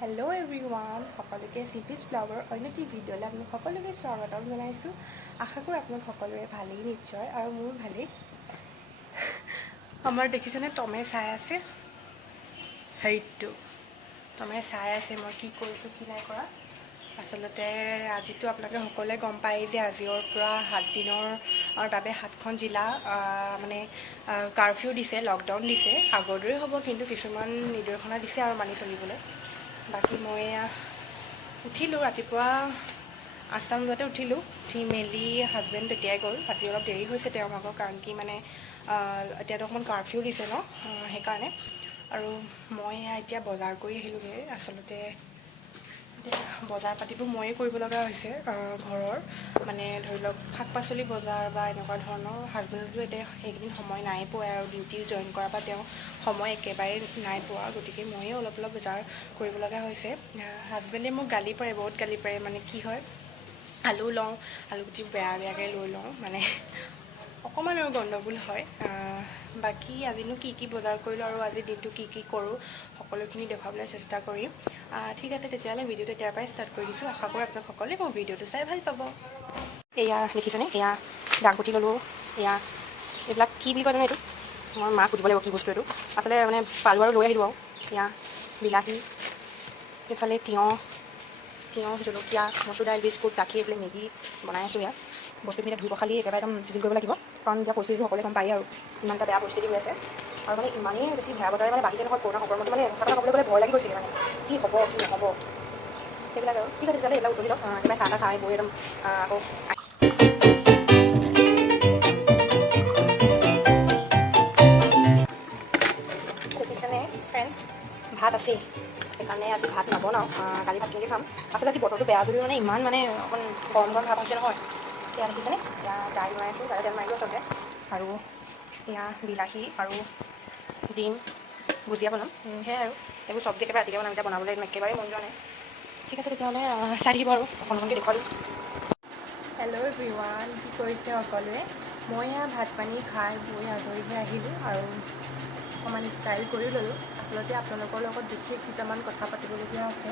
Hello' everyone, সকলোকে চিপিজ ব্লগৰ অন্য এটি ভিডিঅ'লৈ আপোনাক সকলোকে স্বাগতম জনাইছোঁ। আশা কৰোঁ আপোনাক সকলোৰে ভালেই নিশ্চয়, আৰু মোৰ ভালেই। আমাৰ দেখিছেনে টমে চাই আছে, সেইটো টমে চাই আছে মই কি কৰিছোঁ কি নাই কৰা। আচলতে আজিতো আপোনালোকে সকলোৱে গম পায় যে আজিৰ পৰা 7 দিনৰ বাবে 7খন জিলা মানে কাৰফিউ দিছে, লকডাউন দিছে। আগৰ দৰেই হ'ব, কিন্তু কিছুমান নিৰ্দেশনা দিছে আৰু মানি চলিবলৈ। বাকী মই উঠিলোঁ ৰাতিপুৱা 8টা বজাতে উঠি মেলি হাজবেণ্ড তেতিয়াই গ'ল। আজি অলপ দেৰি হৈছে তেওঁৰ ভাগৰ, কাৰণ কি মানে এতিয়াতো অকণমান কাৰফিউ দিছে ন, সেইকাৰণে। আৰু মই এতিয়া বজাৰ কৰি আহিলোঁগৈ। আচলতে বজাৰ পাতিবোৰ ময়ে কৰিব লগা হৈছে ঘৰৰ, মানে ধৰি লওক শাক পাচলি বজাৰ বা এনেকুৱা ধৰণৰ। হাজবেণ্ডতো এতিয়া সেইকেইদিন সময় নাই পোৱা, আৰু ডিউটি জইন কৰাৰ পৰা তেওঁ সময় একেবাৰে নাই পোৱা, গতিকে ময়ে অলপ বজাৰ কৰিব লগা হৈছে। হাজবেণ্ডে মোক গালি পাৰে, বহুত গালি পাৰে। মানে কি হয়, আলু লওঁ, আলুগুটি বেয়াকৈ লৈ লওঁ, মানে অকণমান আৰু গণ্ডগোল হয়। বাকী আজিনো কি বজাৰ কৰিলোঁ আৰু আজিৰ দিনটো কি কৰোঁ সকলোখিনি দেখুৱাবলৈ চেষ্টা কৰিম। ঠিক আছে, তেতিয়াহ'লে ভিডিঅ'টো এতিয়াৰ পৰাই ষ্টাৰ্ট কৰি দিছোঁ। আশা কৰোঁ আপোনাক সকলোৱে মোৰ ভিডিঅ'টো চাই ভাল পাব। এয়া দেখিছেনে, এয়া ডাংবুটি ল'লোঁ। এয়া এইবিলাক কি বুলি কয় জানো, এইটো মই মাক সুধিব লাগিব কি বস্তু এইটো। আচলতে মানে পালোঁ আৰু লৈ আহিলোঁ আৰু। এয়া বিলাহী, এইফালে তিয়ঁহ, জলকীয়া, মচুৰ দাইল, বিস্কুট, গাখীৰ, এইফালে মেগী বনাই আছোঁ। ইয়াত বস্তুখিনি ধুই পখালি একেবাৰে একদম চিজিল কৰিব লাগিব, কাৰণ এতিয়া পৰিস্থিতিটো সকলোৱে গম পায়েই আৰু ইমান এটা বেয়া পৰিস্থিতি হৈ আছে। আৰু মানে ইমানেই বেছি ভয়াৱহ দৰে মানে বাঢ়িছে নহয় কৰোণা সংক্ৰমণটো, মানে সঁচা কথা ক'বলৈ গ'লে ভয় লাগি গৈছিলে, মানে কি হ'ব কি নহ'ব সেইবিলাক আৰু। ঠিক আছে, তেতিয়াহ'লে এইবিলাক উতলি লওক। একেবাৰে চাহ খাই বৈ একদম আকৌ দেখিছেনে ফ্ৰেণ্ডছ, ভাত আছেই, সেইকাৰণে আজি ভাত নবনাওঁ। কালি ভাত কেনেকৈ খাম। আচলতে আজি বতৰটো বেয়া যদিও মানে ইমান মানে অকণ গৰম ভাৱ হৈছে নহয়। এয়া দেখিছেনে, এয়া দাইল বনাইছোঁ, দাইল তেল মাৰিলোঁ আচলতে, আৰু এয়া বিলাহী আৰু ডিম ভুজিয়া বনাম। সেয়াই আৰু এইবোৰ চব্জি একেবাৰে ৰাতিকৈ বনাম, এতিয়া বনাবলৈ একেবাৰে মন যোৱা নাই। ঠিক আছে, তেতিয়াহ'লে চাই থাকিব আৰু অকণমানকৈ দেখুৱালোঁ। হেল্ল' এভৰিৱান, কি কৰিছে সকলোৱে। মই এয়া ভাত পানী খাই বৈ আজৰি হৈ আহিলোঁ, আৰু অকণমান ষ্টাইল কৰি ল'লোঁ। আচলতে আপোনালোকৰ লগত বিশেষ দুটামান কথা পাতিবলগীয়া আছে।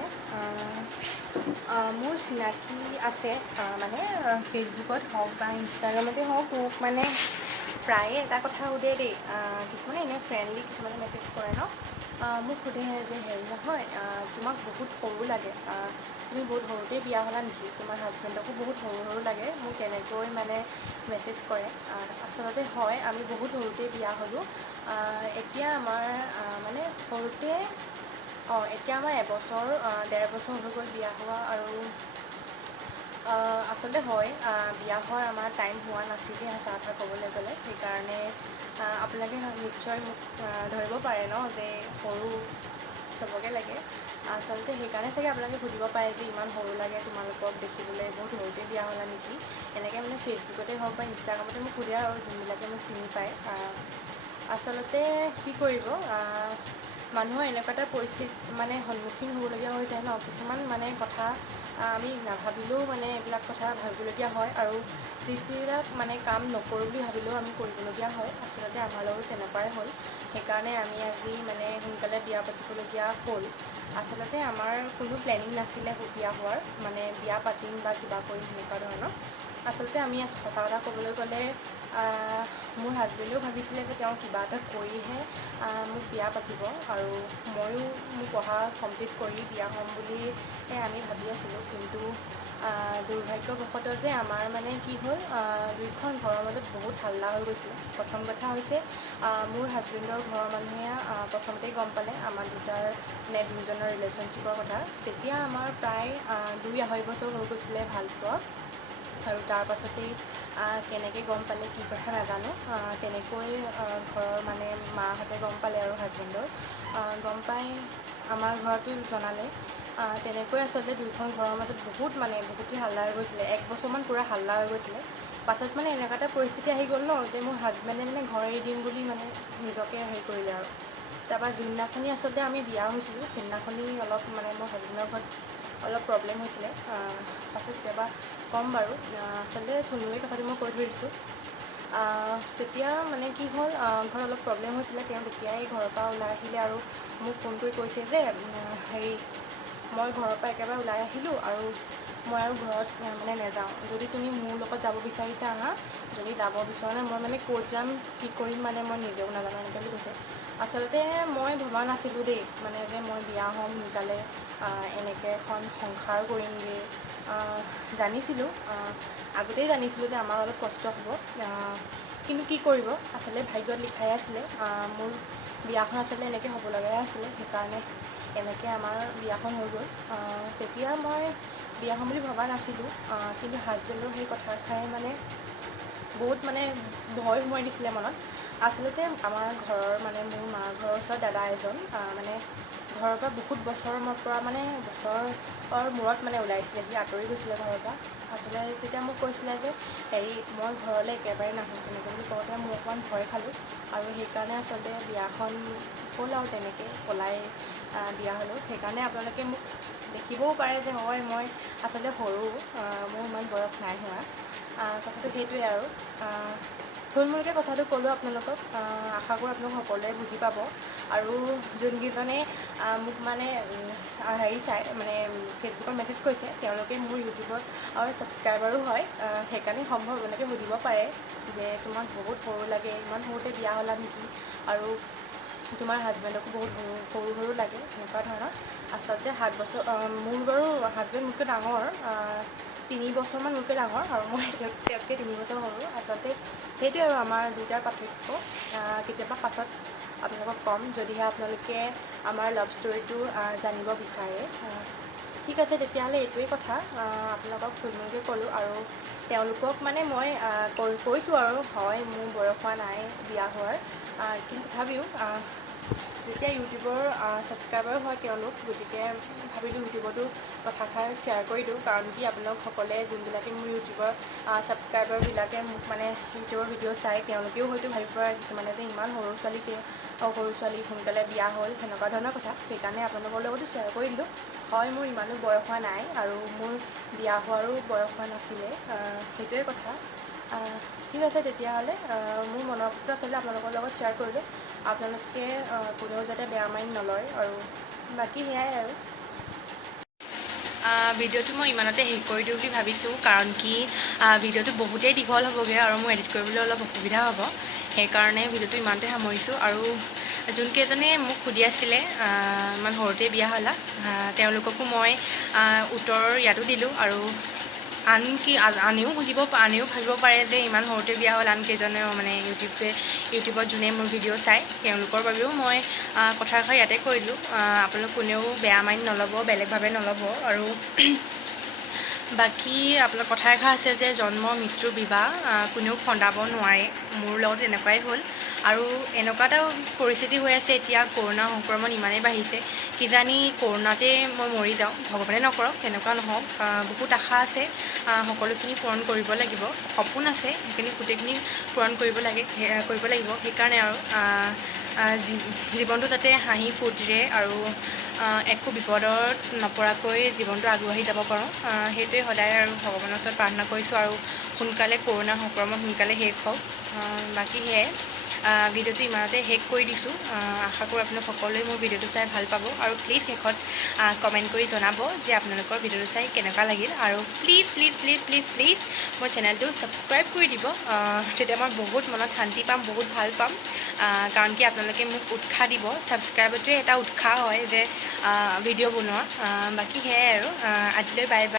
মোৰ চিনাকি আছে, মানে ফেচবুকত হওক বা ইনষ্টাগ্ৰামতে হওক, মোক মানে প্ৰায়ে এটা কথা সোধে দেই। কিছুমানে এনেই ফ্ৰেণ্ডলি কিছুমানে মেছেজ কৰে ন, মোক সোধে যে হেৰি নহয়, তোমাক বহুত সৰু লাগে, তুমি বহুত সৰুতেই বিয়া হ'লা নেকি, তোমাৰ হাজবেণ্ডকো বহুত সৰু লাগে, মোক তেনেকৈ মানে মেছেজ কৰে। আচলতে হয়, আমি বহুত সৰুতেই বিয়া হ'লোঁ। এতিয়া আমাৰ মানে সৰুতে এতিয়া আমাৰ এবছৰ 1.5 বছৰ হৈ গ'ল বিয়া হোৱা। আৰু আচলতে হয়, বিয়া হোৱাৰ আমাৰ টাইম হোৱা নাছিলে সঁচা কথা ক'বলৈ গ'লে। সেইকাৰণে আপোনালোকে নিশ্চয় মোক ধৰিব পাৰে ন যে সৰু চবকে লাগে। আচলতে সেইকাৰণে চাগে আপোনালোকে সুধিব পাৰে যে ইমান সৰু লাগে তোমালোকক দেখিবলৈ, বহুত সৰুতে বিয়া হ'লা নেকি, এনেকৈ মানে ফেচবুকতে হওক বা ইনষ্টাগ্ৰামতে মোক সোধে আৰু যোনবিলাকে মোক চিনি পায়। আচলতে কি কৰিব, মানুহৰ এনেকুৱা এটা পৰিস্থিতি মানে সন্মুখীন হ'বলগীয়া হৈ যায় ন, কিছুমান মানে কথা আমি নাভাবিলেও মানে এইবিলাক কথা ভাবিবলগীয়া হয়, আৰু যিবিলাক মানে কাম নকৰোঁ বুলি ভাবিলেও আমি কৰিবলগীয়া হয়। আচলতে আমাৰ লগত তেনেকুৱাই হ'ল, সেইকাৰণে আমি আজি মানে সোনকালে বিয়া পাতিবলগীয়া হ'ল। আচলতে আমাৰ কোনো প্লেনিং নাছিলে বিয়া হোৱাৰ, মানে বিয়া পাতিম বা কিবা কৰিম সেনেকুৱা ধৰণৰ। আচলতে আমি সঁচা কথা ক'বলৈ গ'লে মোৰ হাজবেণ্ডেও ভাবিছিলে যে তেওঁ কিবা এটা কৰিহে মোক বিয়া পাতিব, আৰু ময়ো মোৰ পঢ়া কমপ্লিট কৰি বিয়া হ'ম বুলি আমি ভাবি আছিলোঁ। কিন্তু দুৰ্ভাগ্যবশতঃ যে আমাৰ মানে কি হ'ল, দুইখন ঘৰৰ মাজত বহুত হাল্লা হৈ গৈছিলে। প্ৰথম কথা হৈছে, মোৰ হাজবেণ্ডৰ ঘৰৰ মানুহে প্ৰথমতেই গম পালে আমাৰ দুজনৰ ৰিলেশ্যনশ্বিপৰ কথা। তেতিয়া আমাৰ প্ৰায় 2-2.5 বছৰ হৈ গৈছিলে ভাল পোৱা, আৰু তাৰ পাছতেই কেনেকৈ গম পালে কি কথা নাজানো, তেনেকৈ ঘৰৰ মানে মাহঁতে গম পালে, আৰু হাজবেণ্ডৰ গম পাই আমাৰ ঘৰতো জনালে। তেনেকৈ আচলতে দুইখন ঘৰৰ মাজত বহুতেই হাল্লা হৈ গৈছিলে। 1 বছৰমান পূৰা হাল্লা হৈ গৈছিলে। পাছত মানে এনেকুৱা এটা পৰিস্থিতি আহি গ'ল ন, যে মোৰ হাজবেণ্ডে মানে ঘৰ এৰি দিম বুলি মানে নিজকে হেৰি কৰিলে আৰু। তাৰপৰা যোনদিনাখনি আচলতে আমি বিয়া হৈছিলোঁ, সেইদিনাখনি অলপ মানে মোৰ হাজবেণ্ডৰ ঘৰত অলপ প্ৰব্লেম হৈছিলে। পাছত কেতিয়াবা ক'ম বাৰু, আচলতে থুলমূলকৈ কথাটো মই কৈ থৈ দিছোঁ। তেতিয়া মানে কি হ'ল, ঘৰত অলপ প্ৰব্লেম হৈছিলে। তেওঁ তেতিয়াই ঘৰৰ পৰা ওলাই আহিলে আৰু মোক ফোন কৰি কৈছে যে হেৰি মই ঘৰৰ পৰা একেবাৰে ওলাই আহিলোঁ আৰু মই আৰু ঘৰত মানে নাযাওঁ, যদি তুমি মোৰ লগত যাব বিচাৰিছা আহা, যদি যাব বিচৰা নাই মই মানে ক'ত যাম কি কৰিম মানে মই নিজেও নাজানো এনেকৈ বুলি কৈছে। আচলতে মই ভবা নাছিলোঁ দেই মানে যে মই বিয়া হ'ম সোনকালে, এনেকৈ এখন সংসাৰ কৰিমগৈ। জানিছিলোঁ, আগতেই জানিছিলোঁ যে আমাৰ অলপ কষ্ট হ'ব, কিন্তু কি কৰিব, আচলতে ভাগ্যত লিখাই আছিলে মোৰ বিয়াখন আচলতে এনেকৈ হ'ব লগাই আছিলে, সেইকাৰণে এনেকৈ আমাৰ বিয়াখন হৈ গ'ল। তেতিয়া মই বিয়া হ'ম বুলি ভবা নাছিলোঁ, কিন্তু হাজবেণ্ডৰ সেই কথাষাৰে মানে বহুত মানে ভয় সোমাই দিছিলে মনত। আচলতে আমাৰ ঘৰৰ মানে মোৰ মাৰ ঘৰৰ ওচৰত দাদা এজন মানে ঘৰৰ পৰা বহুত বছৰৰ পৰা মানে বছৰৰ মূৰত মানে ওলাইছিলে, সি আঁতৰি গৈছিলে ঘৰৰ পৰা। আচলতে তেতিয়া মোক কৈছিলে যে মই ঘৰলৈ একেবাৰে নাহোঁ, তেনেকৈ বুলি কওঁতে মই অকণমান ভয় খালোঁ আৰু সেইকাৰণে আচলতে বিয়াখন হ'ল আৰু তেনেকৈ পলাই বিয়া হ'লোঁ। সেইকাৰণে আপোনালোকে মোক দেখিবও পাৰে যে হয় মই আচলতে সৰু, মোৰ ইমান বয়স নাই হোৱা। কথাটো সেইটোৱে আৰু থুলমূলকৈ কথাটো ক'লোঁ আপোনালোকক, আশা কৰোঁ আপোনালোক সকলোৱে বুজি পাব। আৰু যোনকেইজনে মোক মানে চাই মানে ফেচবুকত মেছেজ কৰিছে তেওঁলোকে মোৰ ইউটিউবৰ আৰু ছাবস্ক্ৰাইবাৰো হয়, সেইকাৰণে সম্ভৱ এনেকৈ সুধিব পাৰে যে তোমাক বহুত সৰু লাগে, ইমান সৰুতে বিয়া হ'লা নেকি, আৰু তোমাৰ হাজবেণ্ডকো বহুত সৰু সৰু লাগে, এনেকুৱা ধৰণৰ। আচলতে 7 বছৰ, মোৰ বাৰু হাজবেণ্ড মোতকৈ ডাঙৰ, 3 বছৰমান মোতকৈ ডাঙৰ আৰু মই তেওঁতকৈ 3 বছৰ সৰু। আচলতে সেইটোৱে আৰু আমাৰ দুটাৰ পাৰ্থক্য। কেতিয়াবা পাছত আপোনালোকক ক'ম যদিহে আপোনালোকে আমাৰ লাভ ষ্টৰিটো জানিব বিচাৰে। ঠিক আছে, তেতিয়াহ'লে এইটোৱেই কথা, আপোনালোকক থুলমূলকৈ ক'লোঁ। আৰু তেওঁলোকক মানে মই কৈছোঁ আৰু হয় মোৰ বয়স হোৱা নাই বিয়া হোৱাৰ, কিন্তু তথাপিও যেতিয়া ইউটিউবৰ ছাবস্ক্ৰাইবাৰো হয় তেওঁলোক, গতিকে ভাবিলোঁ ইউটিউবতো কথাষাৰ শ্বেয়াৰ কৰি দিওঁ। কাৰণ কি আপোনালোক সকলোৱে যোনবিলাকে মোৰ ইউটিউবৰ ছাবস্ক্ৰাইবাৰবিলাকে মোক মানে ইউটিউবৰ ভিডিঅ' চাই তেওঁলোকেও হয়তো ভাবিব পাৰে কিছুমানে যে ইমান সৰু ছোৱালী সোনকালে বিয়া হ'ল, সেনেকুৱা ধৰণৰ কথা। সেইকাৰণে আপোনালোকৰ লগতো শ্বেয়াৰ কৰি দিলোঁ। হয় মোৰ ইমানো বয়স হোৱা নাই আৰু মোৰ বিয়া হোৱাৰো বয়স হোৱা নাছিলে, সেইটোৱে কথা। ঠিক আছে তেতিয়াহ'লে, মোৰ মনৰ কথাটো আচলতে আপোনালোকৰ লগত শ্বেয়াৰ কৰিলোঁ, আপোনালোকে কোনেও যাতে বেয়া মাইণ্ড নলয়। আৰু বাকী সেয়াই আৰু ভিডিঅ'টো মই ইমানতে শেষ কৰি দিওঁ বুলি ভাবিছোঁ, কাৰণ কি ভিডিঅ'টো বহুতেই দীঘল হ'বগৈ আৰু মোৰ এডিট কৰিবলৈ অলপ অসুবিধা হ'ব, সেইকাৰণে ভিডিঅ'টো ইমানতে সামৰিছোঁ। আৰু যোনকেইজনে মোক সুধি আছিলে ইমান সৰুতে বিয়া হ'লা, তেওঁলোককো মই উত্তৰ ইয়াতো দিলোঁ। আৰু আনেও ভাবিব পাৰে যে ইমান সৰুতে বিয়া হ'ল, আনকেইজনেও মানে ইউটিউবত যোনে মোৰ ভিডিঅ' চায় তেওঁলোকৰ বাবেও মই কথাষাৰ ইয়াতে কৈ দিলোঁ। আপোনালোক কোনেও বেয়া মাইণ্ড নল'ব, বেলেগভাৱে নল'ব। আৰু বাকী আপোনাৰ কথা এষাৰ আছে যে জন্ম মৃত্যু বিবাহ কোনেও খন্দাব নোৱাৰে, মোৰ লগত এনেকুৱাই হ'ল। আৰু এনেকুৱা এটা পৰিস্থিতি হৈ আছে এতিয়া, কৰোণা সংক্ৰমণ ইমানেই বাঢ়িছে, কিজানি কৰোণাতে মই মৰি যাওঁ, ভগৱানে নকৰক তেনেকুৱা নহওক। বহুত আশা আছে, সকলোখিনি পূৰণ কৰিব লাগিব, সপোন আছে সেইখিনি গোটেইখিনি পূৰণ কৰিব লাগিব। সেইকাৰণে আৰু জীৱনটো যাতে হাঁহি ফূৰ্তিৰে আৰু একো বিপদত নপৰাকৈ জীৱনটো আগবাঢ়ি যাব পাৰোঁ, সেইটোৱে সদায় আৰু ভগৱানৰ ওচৰত প্ৰাৰ্থনা কৰিছোঁ। আৰু সোনকালে কৰোণা সংক্ৰমণ সোনকালে শেষ হওক। বাকী সেয়াই, ভিডিঅ'টো ইমানতে শেষ কৰি দিছোঁ। আশা কৰোঁ আপোনালোক সকলোৱে মোৰ ভিডিঅ'টো চাই ভাল পাব। আৰু প্লিজ শেষত কমেণ্ট কৰি জনাব যে আপোনালোকৰ ভিডিঅ'টো চাই কেনেকুৱা লাগিল। আৰু প্লিজ মোৰ চেনেলটো ছাবস্ক্ৰাইব কৰি দিব, তেতিয়া মই বহুত মনত শান্তি পাম, বহুত ভাল পাম। কাৰণ কি আপোনালোকে মোক উৎসাহ দিব, ছাবস্ক্ৰাইবটোৱে এটা উৎসাহ হয় যে ভিডিঅ' বনোৱা। বাকী সেয়াই আৰু আজিলৈ বাই বাই।